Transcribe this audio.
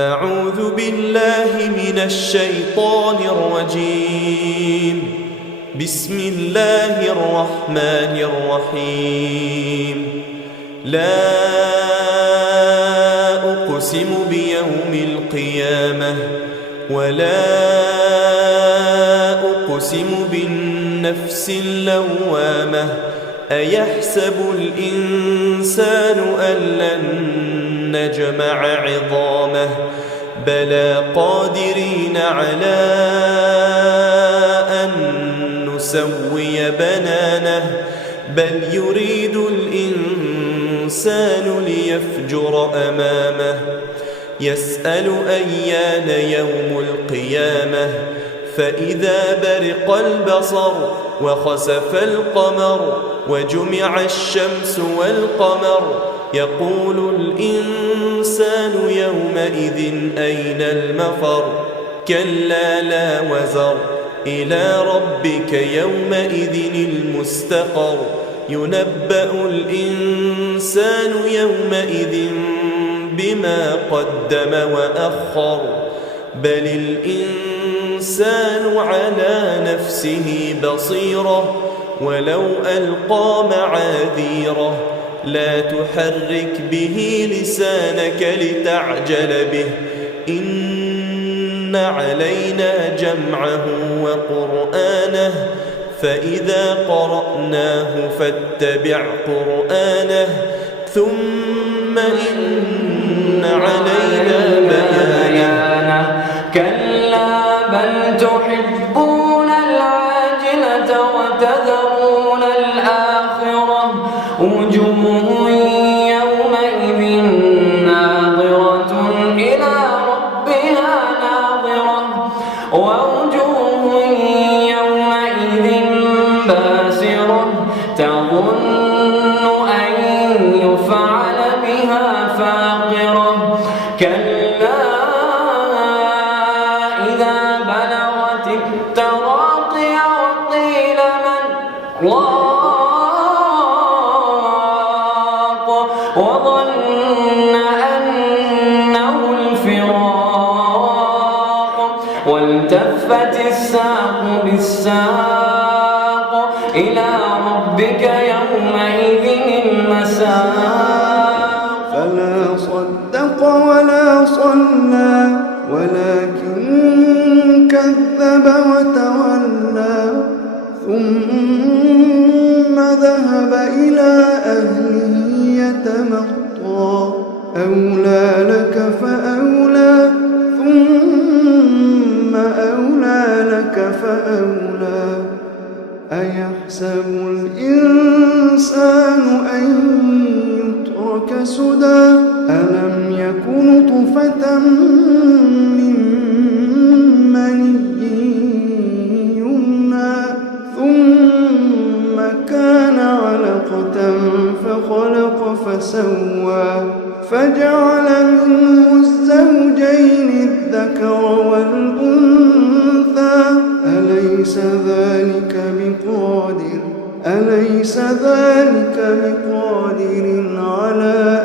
أعوذ بالله من الشيطان الرجيم. بسم الله الرحمن الرحيم. لا أقسم بيوم القيامة ولا أقسم بالنفس اللوامة. أيحسب الإنسان أن لن نجمع عظامه بلى قادرين على أن نسوي بنانه بل يريد الإنسان ليفجر أمامه يسأل أيان يوم القيامة فإذا برق البصر وخسف القمر وجمع الشمس والقمر يقول الإنسان يومئذ أين المفر كلا لا وزر إلى ربك يومئذ المستقر ينبأ الإنسان يومئذ بما قدم وأخر بل الإنسان على نفسه بصيرة ولو ألقى معاذيره لا تحرك به لسانك لتعجل به إن علينا جمعه وقرآنه فإذا قرأناه فاتبع قرآنه ثم إن علينا بيانه كلا بل تحبون العاجلة وتذرون الآخرة وجوه يومئذ ناظرة إلى ربها ناظرة ووجوه يومئذ باسرة تظن أن يفعل بها فاقرة كلا إذا بلغت التراقي وقيل من راق وظن أنه الفراق والتفت الساق بالساق إلى ربك يومئذ المساق فلا صدق ولا صلى ولكن كذب وتولى ثم ذهب إلى أهله يتمطى أولى لك فأولى ثم أولى لك فأولى أيحسب الإنسان أن يترك سدى ألم يكن نطفة من مني يمنى ثم كان علقة فخلق فسوى فجعل منه الزوجين الذكر والأنثى أليس ذلك بقادر على